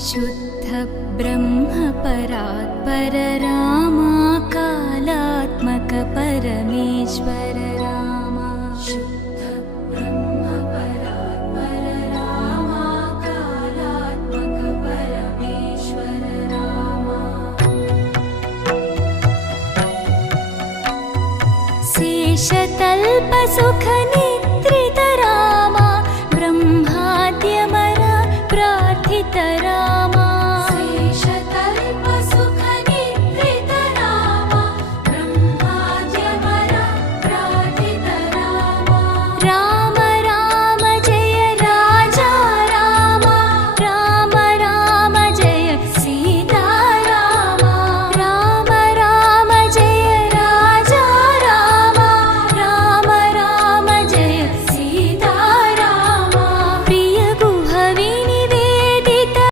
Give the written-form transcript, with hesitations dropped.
शुद्ध ब्रह्म परात्पर रामा कालात्मक परमेश्वर रामा शुद्ध ब्रह्म परात्पर रामा कालात्मक परमेश्वर रामा शेषतल्प सुख